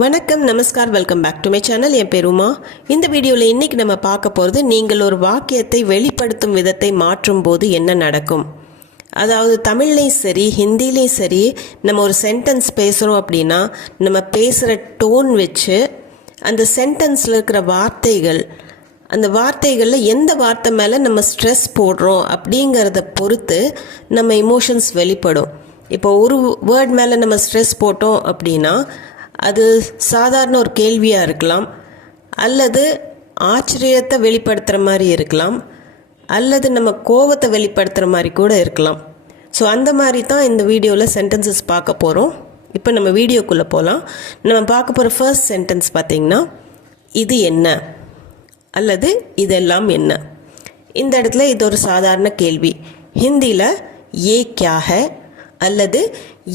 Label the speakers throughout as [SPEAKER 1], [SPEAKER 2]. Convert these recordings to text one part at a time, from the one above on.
[SPEAKER 1] வணக்கம் நமஸ்கார் welcome back to my channel. என் பெருமா இந்த வீடியோவில் இன்னைக்கு நம்ம பார்க்க போகிறது நீங்கள் ஒரு வாக்கியத்தை வெளிப்படுத்தும் விதத்தை மாற்றும் போது என்ன நடக்கும். அதாவது தமிழ்லேயும் சரி ஹிந்திலையும் சரி நம்ம ஒரு சென்டென்ஸ் பேசுகிறோம் அப்படின்னா நம்ம பேசுகிற டோன் வச்சு அந்த சென்டென்ஸில் இருக்கிற வார்த்தைகள் அந்த வார்த்தைகளில் எந்த வார்த்தை மேலே நம்ம ஸ்ட்ரெஸ் போடுறோம் அப்படிங்கிறத பொறுத்து நம்ம இமோஷன்ஸ் வெளிப்படும். இப்போ ஒரு வேர்ட் மேலே நம்ம ஸ்ட்ரெஸ் போட்டோம் அப்படின்னா அது சாதாரண ஒரு கேள்வியாக இருக்கலாம். அல்லது ஆச்சரியத்தை வெளிப்படுத்துகிற மாதிரி இருக்கலாம். அல்லது நம்ம கோவத்தை வெளிப்படுத்துகிற மாதிரி கூட இருக்கலாம். ஸோ அந்த மாதிரி தான் இந்த வீடியோவில் சென்டென்சஸ் பார்க்க போகிறோம் இப்போ நம்ம வீடியோக்குள்ளே போகலாம் நம்ம பார்க்க போகிற ஃபர்ஸ்ட் சென்டென்ஸ் பார்த்திங்கன்னா இது என்ன? அல்லது இதெல்லாம் என்ன? இந்த இடத்துல இது ஒரு சாதாரண கேள்வி. ஹிந்தியில் ஏ கியா ஹே? அல்லது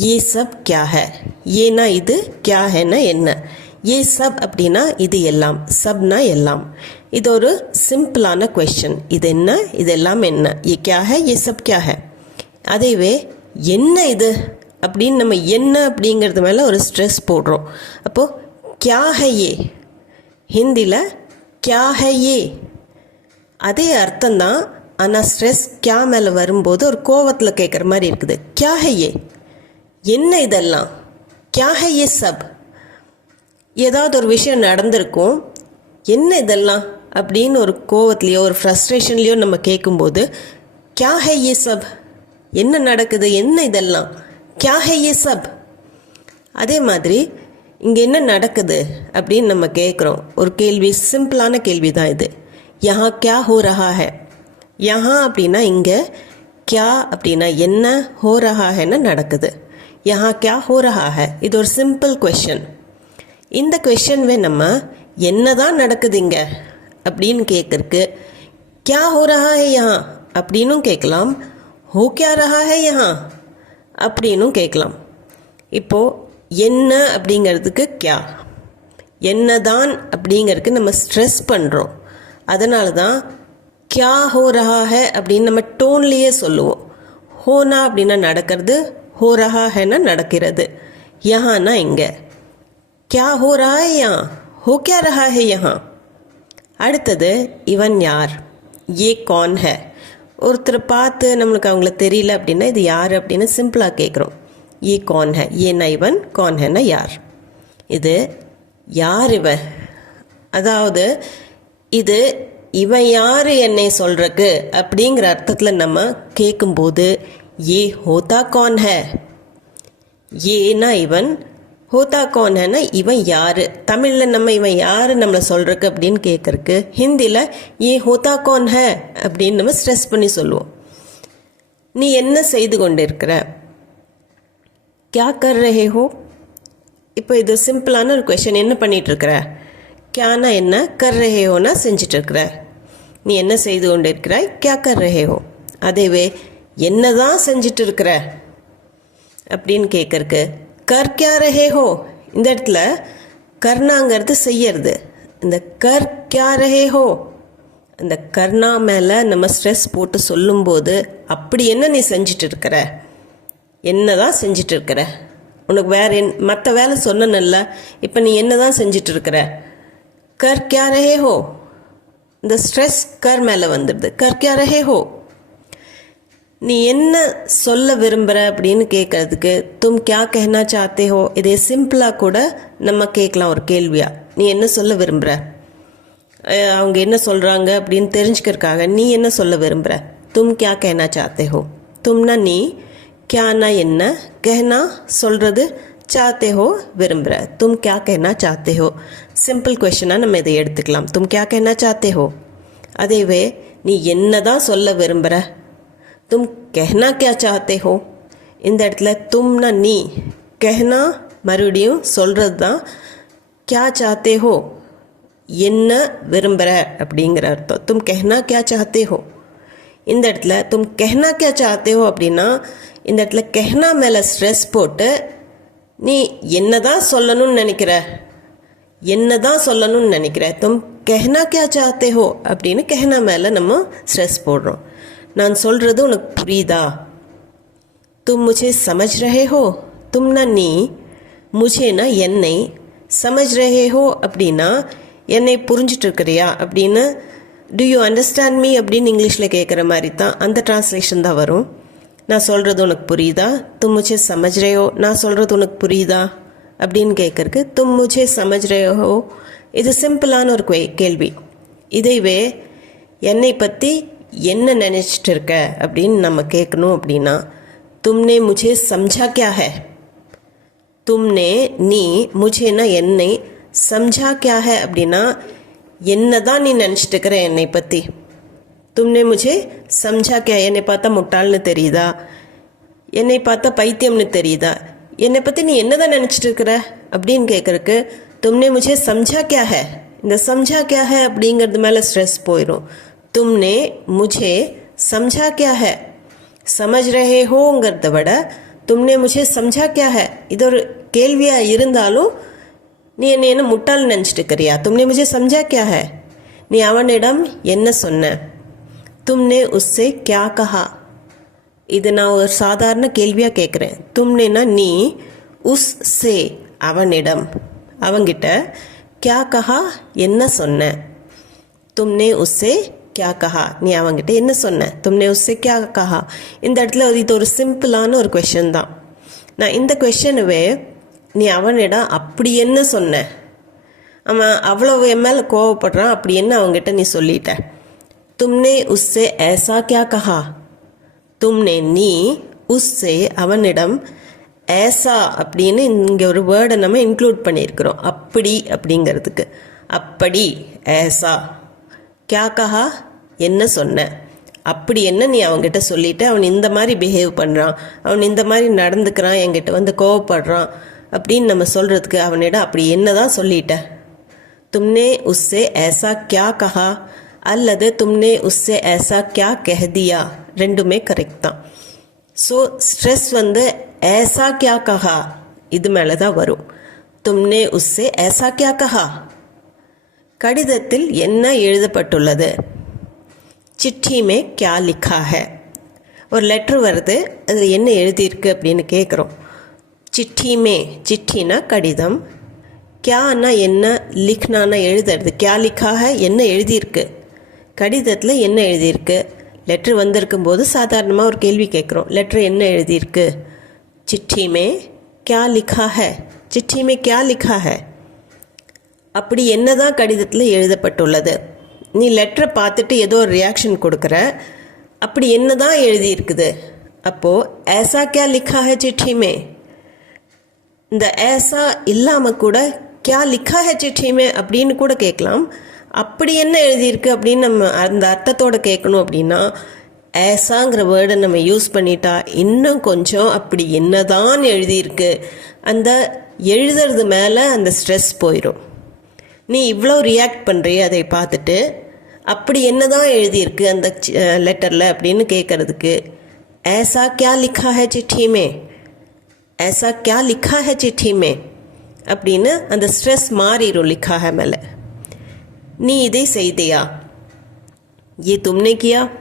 [SPEAKER 1] ஏ சப் கியா ஹே? ஏனா இது கியா ஹேனா என்ன? ஏ சப் அப்படின்னா இது எல்லாம் சப்னா எல்லாம். இது ஒரு சிம்பிளான கொஷின் இது என்ன? இதெல்லாம் என்ன? ஏ கியா ஹே ஏ சப் கியா ஹே? அதேவே என்ன இது? அப்படின்னு நம்ம என்ன அப்படிங்கிறது மேலே ஒரு ஸ்ட்ரெஸ் போடுறோம். அப்போது கியா ஹே ஏ? ஹிந்தியில் கியா ஹே ஏ? அதே அர்த்தம்தான் ஆனால் ஸ்ட்ரெஸ் கியா மேலே வரும்போது ஒரு கோவத்தில் கேட்குற மாதிரி இருக்குது. கியா ஹையே என்ன இதெல்லாம்? கியா ஹையே ஏ சப்? ஏதாவது ஒரு விஷயம் நடந்திருக்கும். என்ன இதெல்லாம்? அப்படின்னு ஒரு கோவத்துலேயோ ஒரு ஃப்ரஸ்ட்ரேஷன்லேயோ நம்ம கேட்கும்போது கியா ஹை ஏ சப்? என்ன நடக்குது? என்ன இதெல்லாம்? கியா ஹை ஏ சப்? அதே மாதிரி இங்கே என்ன நடக்குது? அப்படின்னு நம்ம கேட்குறோம் ஒரு கேள்வி சிம்பிளான கேள்வி தான் இது. யா கியா ஹோ ரஹா ஹே? யஹா அப்படின்னா இங்கே கியா அப்படின்னா என்ன ஹோ ரஹா ஹேன்னு நடக்குது? யஹா கியா ஹோ ரஹா ஹே இது ஒரு சிம்பிள் கொஷன் இந்த கொஷன்வே நம்ம என்ன தான் நடக்குது இங்கே? அப்படின்னு கேட்குறக்கு கியா ஹோ ரஹா ஹே யஹா அப்படின்னும் கேட்கலாம் ஹோ கியா ரஹா ஹே யஹா அப்படின்னும் கேட்கலாம் இப்போது என்ன அப்படிங்கிறதுக்கு கியா? என்னதான் அப்படிங்கிறதுக்கு நம்ம ஸ்ட்ரெஸ் பண்ணுறோம் அதனால தான் கியா ஹோ ரஹா ஹே அப்படின்னு நம்ம டோன்லேயே சொல்லுவோம். ஹோனா அப்படின்னா நடக்கிறது ஹோ ரஹா ஹேனா நடக்கிறது. யஹானா இங்கே. கியா ஹோ ரஹா ஹே ஹோ கியா ரஹா ஹே யஹா? அடுத்தது இவன் யார்? ஏ கான் ஹே. ஒருத்தரை பார்த்து நம்மளுக்கு அவங்கள தெரியல அப்படின்னா இது யார்? அப்படின்னு சிம்பிளாக கேட்குறோம் ஏ கான் ஹே. ஏன்னா இவன் கான் ஹேனா யார்? இது யார் இவன் அதாவது இது இவன் யார் என்னை சொல்கிறக்கு அப்படிங்கிற அர்த்தத்தில் நம்ம கேட்கும்போது ஏ ஹோதா கான் ஹே? ஏனா இவன் ஹோதா கான் ஹேனா இவன் யார்? தமிழில் நம்ம இவன் யார் நம்மளை சொல்கிறக்கு அப்படின்னு கேட்குறக்கு ஹிந்தியில் ஏ ஹோதா கான் ஹே? அப்படின்னு நம்ம ஸ்ட்ரெஸ் பண்ணி சொல்லுவோம். நீ என்ன செய்து கொண்டிருக்கிற? கியா கர் ரஹே ஹோ? இப்போ இது சிம்பிளான ஒரு கொஷன் என்ன பண்ணிட்டு இருக்கிற? கியானா என்ன கர் ரஹே ஹோனா செஞ்சுட்டு இருக்கிற? நீ என்ன செய்து கொண்டு இருக்கிறாய் கியா கர் ரஹே ஹோ அதேவே என்ன தான் செஞ்சுட்டு இருக்கிற அப்படின்னு கேட்கறக்கு கர் கியா ரஹே ஹோ இந்த இடத்துல கர்ணாங்கிறது செய்யறது. இந்த கர் கியா ரஹே ஹோ அந்த கர்ணா மேலே நம்ம ஸ்ட்ரெஸ் போட்டு சொல்லும்போது அப்படி என்ன நீ செஞ்சுட்டு இருக்கிற என்ன தான் செஞ்சுட்டு இருக்கிற உனக்கு வேற என் மற்ற வேலை சொன்னனல்ல இப்போ நீ என்ன தான் செஞ்சிட்டு இருக்கிற கர் கியா ரஹே ஹோ இந்த ஸ்ட்ரெஸ் கர் மேலே வந்துடுது. கர் கியா ரஹே ஹோ? நீ என்ன சொல்ல விரும்புகிற அப்படின்னு கேட்கறதுக்கு தும் கியா கஹனா சாத்தே ஹோ? இதே சிம்பிளாக கூட நம்ம கேட்கலாம் ஒரு கேள்வியாக நீ என்ன சொல்ல விரும்புகிற அவங்க என்ன சொல்கிறாங்க அப்படின்னு தெரிஞ்சுக்கிறதுக்காக நீ என்ன சொல்ல விரும்புகிற தும் கியா கஹனா சாத்தே ஹோ. தும்னா நீ கியானா என்ன? கஹனா சொல்கிறது சாத்தே ஹோ விரும்புகிற தும் கியா கேனா சாத்தே ஹோ சிம்பிள் கொஷனாக நம்ம இதை எடுத்துக்கலாம் தும் கியா கேனா சாத்தே ஹோ அதேவே நீ என்ன தான் சொல்ல விரும்புகிற தும் கஹனா கியா சாத்தே ஹோ இந்த இடத்துல தும்னா நீ கெஹனா மறுபடியும் சொல்கிறது தான் கியா சாத்தே ஹோ என்ன விரும்புகிற அப்படிங்கிற அர்த்தம் தும் கஹனா கியா சாத்தே ஹோ இந்த இடத்துல தும் கஹனா கியா சாத்தே ஹோ அப்படின்னா இந்த இடத்துல கெஹனா மேலே ஸ்ட்ரெஸ் போட்டு நீ என்னதான் சொல்லணும்னு நினைக்கிற? என்னதான் சொல்லணும்னு நினைக்கிற? தும் கெஹனா கே சாத்தே ஹோ? அப்படின்னு கெஹனா மேலே நம்ம ஸ்ட்ரெஸ் போடுறோம். நான் சொல்கிறது உனக்கு புரியுதா? தும் முச்சே சமஜ் ரஹே ஹோ? தும்னா நீ முச்சேனா என்னை சமஜ் ரஹே ஹோ அப்படின்னா என்னை புரிஞ்சிட்டு இருக்கிறியா அப்படின்னு டு யூ அண்டர்ஸ்டாண்ட் மீ அப்படின்னு இங்கிலீஷில் கேட்குற மாதிரி தான் அந்த டிரான்ஸ்லேஷன் தான் வரும். நான் சொல்கிறது உனக்கு புரியுதா? தும் முச்சே சமஜ் நான் சொல்கிறது உனக்கு புரியுதா? அப்படின்னு கேட்கறக்கு தும் முச்சே சமஜ் ரே இது சிம்பிளான ஒரு கே கேள்வி. இதைவே என்னை பற்றி என்ன நினச்சிட்டு இருக்க அப்படின்னு நம்ம கேட்கணும் அப்படின்னா தும்னே முச்சே சம்ஜா கியா ஹே தும்னே நீ முச்சேனா என்னை சம்ஜா கியா ஹே அப்படின்னா என்ன தான் நீ நினச்சிட்டு இருக்கிற என்னை பற்றி தும்னே முஜே சம்ஜா கே என்னை பார்த்தா முட்டாள்னு தெரியுதா என்னை பார்த்தா பைத்தியம்னு தெரியுதா என்னை பற்றி நீ என்னதான் நினச்சிட்டு இருக்கிற அப்படின்னு கேட்குறக்கு தும்னே முஜே சம்ஜா கே இந்த சம்ஜா கே அப்படிங்கிறது மேலே ஸ்ட்ரெஸ் போயிடும் தும்னே முஜே சம்ஜா கே ஹே சமஜ் ரஹே ஹோங்கிறத விட தும்னே முஜே சம்ஜா இது ஒரு கேள்வியாக இருந்தாலும் நீ என்னை என்ன முட்டாள் நினச்சிட்டு இருக்கிறியா தும்னே முஜே சம்ஜா கே நீ அவனிடம் என்ன சொன்ன தும்னே உஸ்ஸே கியா கஹா இது நான் ஒரு சாதாரண கேள்வியாக கேட்குறேன் தும்னேனா நீ உஸ் சே அவனிடம் அவங்கிட்ட கியா கஹா என்ன சொன்ன தும்னே உஸ்ஸே கியா கஹா நீ அவங்கிட்ட என்ன சொன்ன தும்னே உஸ்ஸே கியா கஹா இந்த இடத்துல இது ஒரு சிம்பிளான ஒரு கொஷின் தான் நான் இந்த கொஷனுவே நீ அவனிடம் அப்படி என்ன சொன்ன அவன் அவ்வளோ என் மேலே கோவப்படுறான் அப்படி என்ன அவங்ககிட்ட நீ சொல்லிட்ட தும்னே உஸ்ஸே ஏசா கியா கஹா தும்னே நீ உஸ்ஸே அவனிடம் ஏசா அப்படின்னு இங்கே ஒரு வேர்டை நம்ம இன்க்ளூட் பண்ணியிருக்கிறோம் அப்படி அப்படிங்கிறதுக்கு அப்படி ஏசா கியா கஹா என்ன சொன்ன? அப்படி என்ன நீ அவங்ககிட்ட சொல்லிட்டு? அவன் இந்த மாதிரி பிஹேவ் பண்ணுறான் அவன் இந்த மாதிரி நடந்துக்கிறான். என்கிட்ட வந்து கோவப்படுறான். அப்படின்னு நம்ம சொல்கிறதுக்கு அவனிடம் அப்படி என்ன தான் சொல்லிட்ட? தும்னே உஸ்ஸே ஏசா கியா கஹா? அல்லது தும்னே உஸ்ஸே ஏசா கியா கெஹதியா ரெண்டுமே கரெக்ட் தான். ஸோ ஸ்ட்ரெஸ் வந்து ஏசா கியா கஹா இது மேலே தான் வரும். தும்னே உஸ்ஸே ஏசா கியா கஹா கடிதத்தில் என்ன எழுதப்பட்டுள்ளது? சிட்டி மே கியா லிக்கா ஹே ஒரு லெட்ரு வருது அது என்ன எழுதியிருக்கு அப்படின்னு கேட்குறோம் சிட்டிமே சிட்டினா கடிதம். கியானா என்ன லிக்னானா எழுதுறது? கியா லிக்காக என்ன எழுதியிருக்கு? கடிதத்தில் என்ன எழுதியிருக்கு? லெட்ரு வந்திருக்கும் போது சாதாரணமாக ஒரு கேள்வி கேட்குறோம். லெட்ரு என்ன எழுதியிருக்கு? சிட்டி மே கியா லிக்கா ஹே சிட்டி மே கியா லிக்கா ஹே அப்படி என்ன தான் கடிதத்தில் எழுதப்பட்டுள்ளது. நீ லெட்டரை பார்த்துட்டு ஏதோ ஒரு ரியாக்ஷன் கொடுக்குற. அப்படி என்ன தான் எழுதியிருக்குது? அப்போது ஏசா கியா லிக்கா ஹே சிட்டிமே இந்த ஏசா இல்லாமல் கூட கியா லிக்கா ஹே சிட்டிமே அப்படின்னு கூட கேட்கலாம். அப்படி என்ன எழுதியிருக்கு அப்படின்னு நம்ம அந்த அர்த்தத்தோடு கேட்கணும் அப்படின்னா ஏசாங்கிற வேர்டை நம்ம யூஸ் பண்ணிட்டா இன்னும் கொஞ்சம் அப்படி என்னதான் எழுதியிருக்கு அந்த எழுதுறது மேலே அந்த ஸ்ட்ரெஸ் போயிடும் நீ இவ்வளோ ரியாக்ட் பண்ணுறிய அதை பார்த்துட்டு அப்படி என்னதான் எழுதியிருக்கு அந்த லெட்டரில் அப்படின்னு கேட்குறதுக்கு ஏசா கியா லிக்கா ஹே சிட்டிமே ஏசா கியா லிக்கா ஹே சிட்டிமே அப்படின்னு அந்த ஸ்ட்ரெஸ் மாறிடும் லிக்காக மேலே. நீ இதை செய்தியா? ஏ தும்னே கியா?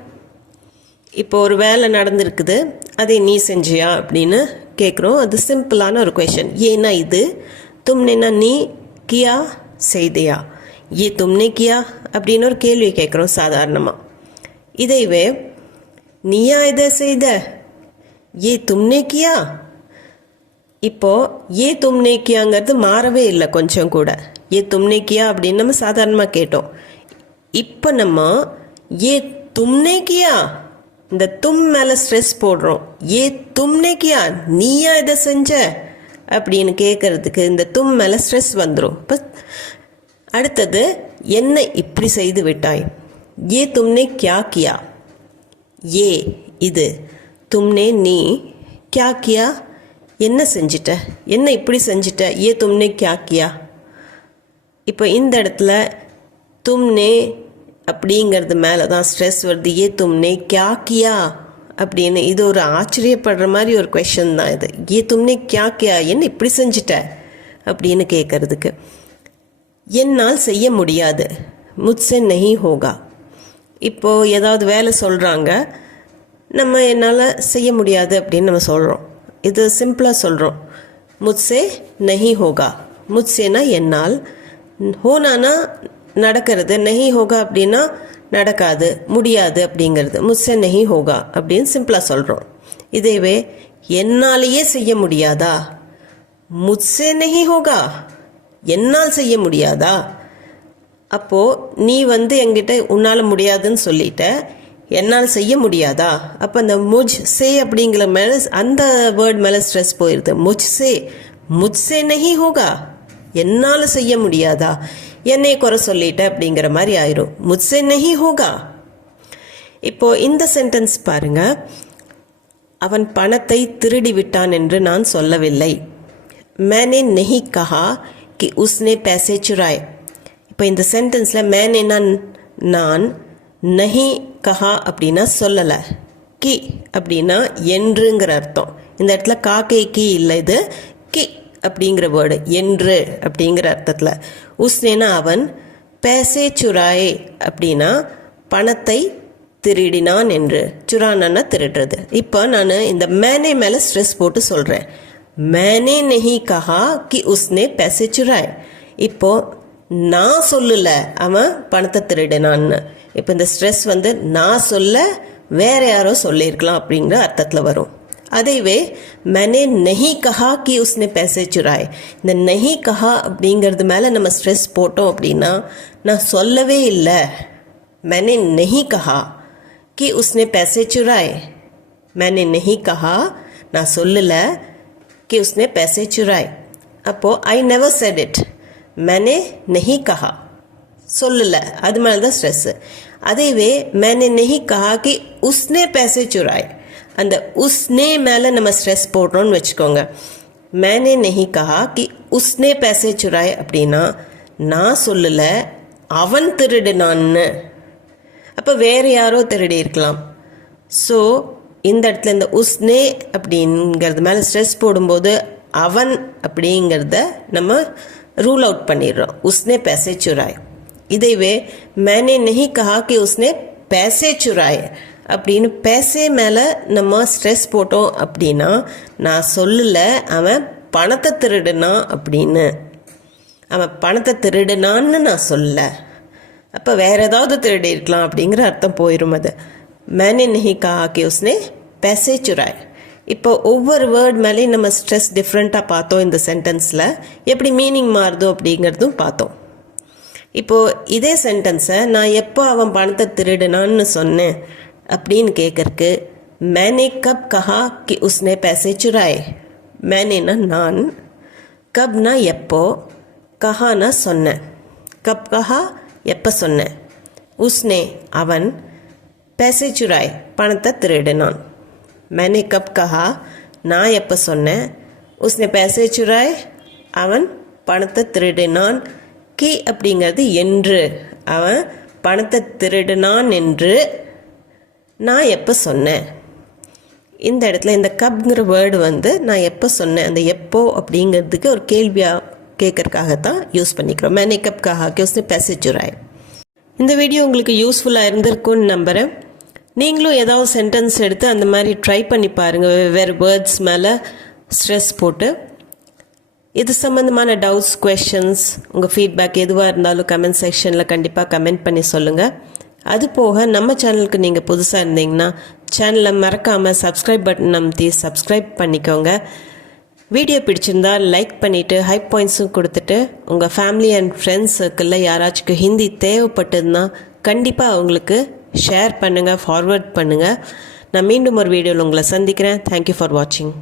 [SPEAKER 1] இப்போ ஒரு வேலை நடந்திருக்குது. அதை நீ செஞ்சியா? அப்படின்னு கேட்குறோம் அது சிம்பிளான ஒரு கொஷன் ஏன்னா இது தும்னேனா நீ கியா செய்தியா? ஏ தும்னே கியா? அப்படின்னு ஒரு கேள்வி கேட்குறோம் சாதாரணமாக இதைவே நீயா இதை செய்த? ஏ தும்னே கியா? இப்போ ஏ தும்னே கியாங்கிறது மாறவே இல்லை கொஞ்சம் கூட. ஏ தும்னே கியா அப்படின்னு நம்ம சாதாரணமாக கேட்டோம். இப்போ நம்ம ஏ தும்னே கியா இந்த தும் மேலே ஸ்ட்ரெஸ் போடுறோம். ஏ தும்னே கியா நீயா இதை செஞ்ச? அப்படின்னு கேட்கறதுக்கு இந்த தும் மேலே ஸ்ட்ரெஸ் வந்துடும் இப்போ அடுத்தது என்ன இப்படி செய்து விட்டாய்? ஏ தும்னே கியா? கியா ஏ இது தும்னே நீ கியா கியா? என்ன செஞ்சிட்ட? என்ன இப்படி செஞ்சிட்ட? ஏ தும்னே கியா கியா? இப்போ இந்த இடத்துல தும்னே அப்படிங்கிறது மேலே தான் ஸ்ட்ரெஸ் வருது. ஏ தும்னே கியா கியா அப்படின்னு இது ஒரு ஆச்சரியப்படுற மாதிரி ஒரு கொஷன் தான் இது. ஏ தும்னே கியா கியா என்ன இப்படி செஞ்சிட்ட? அப்படின்னு கேட்குறதுக்கு என்னால் செய்ய முடியாது. முத்சே நஹி ஹோகா. இப்போது ஏதாவது வேலை சொல்கிறாங்க நம்ம என்னால் செய்ய முடியாது அப்படின்னு நம்ம சொல்கிறோம் இது சிம்பிளாக சொல்கிறோம் முத்சே நஹி ஹோகா. முத்சேனா என்னால் ஹோனானா நடக்கிறது நெஹி ஹோகா அப்படின்னா நடக்காது முடியாது அப்படிங்கிறது. முஸ்ஸ நெஹி ஹோகா அப்படின்னு சிம்பிளாக சொல்கிறோம் இதேவே என்னாலேயே செய்ய முடியாதா? முஸ்ஸே நெஹி ஹோகா என்னால் செய்ய முடியாதா? அப்போ நீ வந்து என்கிட்ட உன்னால் முடியாதுன்னு சொல்லிட்ட என்னால் செய்ய முடியாதா? அப்போ அந்த முஜ் சே அப்படிங்கிற மேலே அந்த வேர்ட் மேலே ஸ்ட்ரெஸ் போயிடுது முஜ் சே முஜ் சே நெஹி ஹோகா. என்னால் செய்ய முடியாதா? என்னை குறை சொல்லிட்டேன் அப்படிங்கிற மாதிரி ஆயிரும். முத்ஸே நெஹி ஹோகா. இப்போது இந்த சென்டென்ஸ் பாருங்க. அவன் பணத்தை திருடி விட்டான் என்று நான் சொல்லவில்லை. மேனே நெஹி கஹா கி உஸ்னே பேசே சுராய். இப்போ இந்த சென்டென்ஸில் மேனே நான் நான் நஹி கஹா அப்படின்னா சொல்லலை. கி அப்படின்னா என்றுங்கிற அர்த்தம். இந்த இடத்துல காக்கை கி இல்லை இது. கி. அப்படிங்கிற வேர்டு என்று அப்படிங்கிற அர்த்தத்தில். உஸ்னேனா அவன் பேசே சுராயே அப்படின்னா பணத்தை திருடினான் என்று. சுரானா திருடுறது. இப்போ நான் இந்த மேனே மேலே ஸ்ட்ரெஸ் போட்டு சொல்கிறேன் மேனே நெஹி கஹா கி உஸ்னே பேசே சுராய் இப்போ நான் சொல்லல அவன் பணத்தை திருடினான்னு இப்போ இந்த ஸ்ட்ரெஸ் வந்து நான் சொல்ல வேற யாரோ சொல்லியிருக்கலாம் அப்படிங்கிற அர்த்தத்தில் வரும். அதேவே மேனே நெஹி கஹா கி உஸ்னே பேசே சுராய் இந்த நெஹி கஹா அப்படிங்கிறது மேலே நம்ம ஸ்ட்ரெஸ் போட்டோம் அப்படின்னா நான் சொல்லவே இல்லை मैंने नहीं कहा कि उसने पैसे चुराए मैंने नहीं कहा நான் சொல்லல कि उसने पैसे चुराए அப்போ ஐ நெவர் செட் இட் मैंने नहीं कहा சொல்லல அது மேலே தான் ஸ்ட்ரெஸ்ஸு அதேவே मैंने नहीं कहा कि उसने पैसे चुराए அந்த உஸ்னே மேலே நம்ம ஸ்ட்ரெஸ் போடுறோம்னு வச்சுக்கோங்க. மேனே நெஹி கஹா கி உஸ்னே பேசே சுராய் அப்படின்னா நான் சொல்லலை அவன் திருடுனான்னு. அப்போ வேறு யாரோ திருடி இருக்கலாம். ஸோ இந்த இடத்துல இந்த உஸ்னே அப்படிங்கிறது மேலே ஸ்ட்ரெஸ் போடும்போது அவன் அப்படிங்கிறத நம்ம ரூல் அவுட் பண்ணிடுறோம். உஸ்னே பேசே சுராய். இதைவே மேனே நெஹி கஹா கி உஸ்னே பேசே சுராய். அப்படின்னு பேசே மேலே நம்ம ஸ்ட்ரெஸ் போட்டோம் அப்படின்னா நான் சொல்லலை அவன் பணத்தை திருடுனான் அப்படின்னு. அவன் பணத்தை திருடுனான்னு நான் சொல்ல அப்போ வேற ஏதாவது திருடி இருக்கலாம் அப்படிங்கிற அர்த்தம் போயிடும் அது. மேனே நஹி கஹா உஸ்னே பேசே சுராய் இப்போ ஒவ்வொரு வேர்ட் மேலேயும் நம்ம ஸ்ட்ரெஸ் டிஃப்ரெண்ட்டாக பார்த்தோம் இந்த சென்டென்ஸில் எப்படி மீனிங் மாறுதோ அப்படிங்கிறதும் பார்த்தோம். இப்போது இதே சென்டென்ஸை நான் எப்போ அவன் பணத்தை திருடினான்னு சொன்னேன்? அப்படின்னு கேட்கறக்கு மேனே கப் கஹா கி உஸ்னே பேசே சுராய் மேனேனா நான் கப்னா எப்போ கஹானா சொன்னேன் கப் கஹா எப்போ சொன்னேன் உஸ்னே அவன் பேசே சுராய் பணத்தை திருடினான் मैंने कब कहा நான் எப்போ சொன்னேன் உஸ்னே பேசே சுராய் அவன் பணத்தை திருடினான் கி அப்படிங்கிறது என்று அவன் பணத்தை திருடினான் என்று நான் எப்போ சொன்னேன்? இந்த இடத்துல இந்த கப்ங்கிற வேர்டு வந்து நான் எப்போ சொன்னேன்? அந்த எப்போ? அப்படிங்கிறதுக்கு ஒரு கேள்வியாக கேட்கறக்காகத்தான் யூஸ் பண்ணிக்கிறோம். மேனே கப் காஹா கே உஸ்னே இந்த வீடியோ உங்களுக்கு யூஸ்ஃபுல்லாக இருந்திருக்கும்னு நம்புகிறேன் நீங்களும் ஏதாவது சென்டென்ஸ் எடுத்து அந்த மாதிரி ட்ரை பண்ணி பாருங்கள் வெவ்வேறு வேர்ட்ஸ் மேலே ஸ்ட்ரெஸ் போட்டு. இது சம்மந்தமான டவுட்ஸ் கொஷின்ஸ் உங்கள் ஃபீட்பேக் எதுவாக இருந்தாலும் கமெண்ட் செக்ஷனில் கண்டிப்பாக கமெண்ட் பண்ணி சொல்லுங்கள் அது போக நம்ம சேனலுக்கு நீங்கள் புதுசாக இருந்தீங்கன்னா சேனலை மறக்காமல் சப்ஸ்கிரைப் பட்டன் அமுத்தி சப்ஸ்கிரைப் பண்ணிக்கோங்க. வீடியோ பிடிச்சிருந்தா லைக் பண்ணிவிட்டு ஹை பாயிண்ட்ஸும் கொடுத்துட்டு உங்கள் ஃபேமிலி அண்ட் ஃப்ரெண்ட்ஸ் சர்க்கிளில் யாராச்சும் ஹிந்தி தேவைப்பட்டதுன்னா கண்டிப்பாக அவங்களுக்கு ஷேர் பண்ணுங்கள் ஃபார்வர்ட் பண்ணுங்கள் நான் மீண்டும் ஒரு வீடியோவில் உங்களை சந்திக்கிறேன். தேங்க்யூ ஃபார் வாட்சிங்